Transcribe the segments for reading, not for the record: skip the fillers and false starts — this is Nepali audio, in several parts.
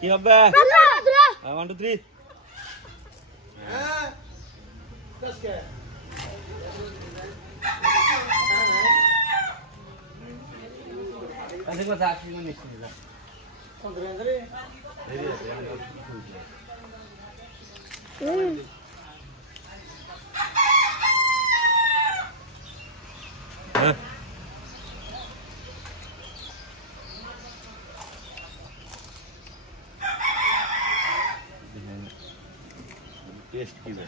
কি হবে 1 2 3 হ্যাঁ দশকে আজকে কথা আসি না নিশ্চিত না কোন রে टेस्ट की है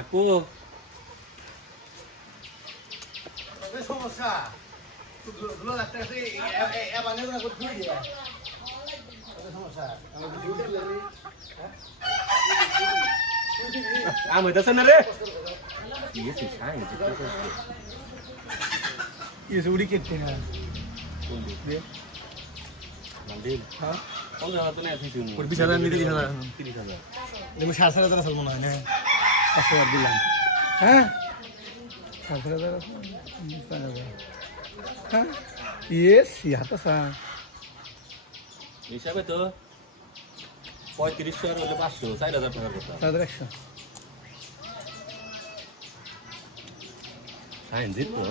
aku এই সমস্যা দুলো লাগতে আছে এ বানে না কত দিয়ে দিয়া এই সমস্যা আমি দুলো দিলাম হ্যাঁ আমি তো শুনে রে ये से छाए ये सूड़ी कितने है कौन दे मंदिर हां कौन जाना तूने ऐसी सुन और 20000 नहीं 30000 30000 लेकिन 7000 साल मना है ना कष्ट कर दिलाम हैं 7000 हां ये सियाता सा হিসাবে তো 3500 আর হলে 500 4000 টাকার কথা 4100 হ্যাঁ জিত তো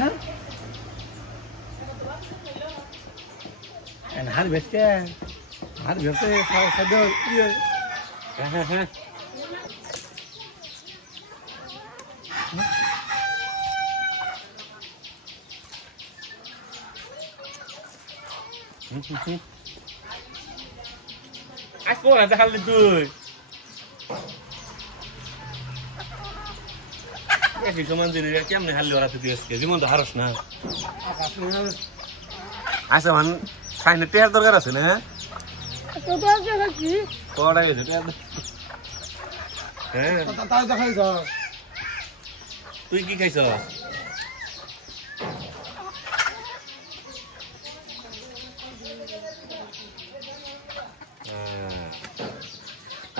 হ্যাঁ এন্ড হার বেসকে হার বেসতে সাদা ইয়ে হ্যাঁ হ্যাঁ আসবো না তাহলে তুই একই সমান জিনিস কেমনে হারলি ওরা তুই আজকে জীবন তো হারস না আচ্ছা মান খাইনে টেয়ার দরকার আছে না কটা গেছে টেয়ার হ্যাঁ তাই দেখাইছ তুই কি খাইছ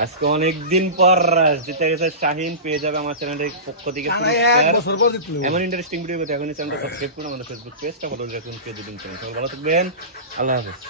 আজকে অনেকদিন পর জিতে গেছে শাহিন পেয়ে যাবে আমার চ্যানেলের পক্ষ থেকে এমন ইন্টারেস্টিং ভিডিও করতে এখন চ্যানেলটা সাবস্ক্রাইব করুন আমাদের ফেসবুক পেজটা ফলো রাখুন পেজ দিন চ্যানেল ভালো থাকবেন আল্লাহ হাফেজ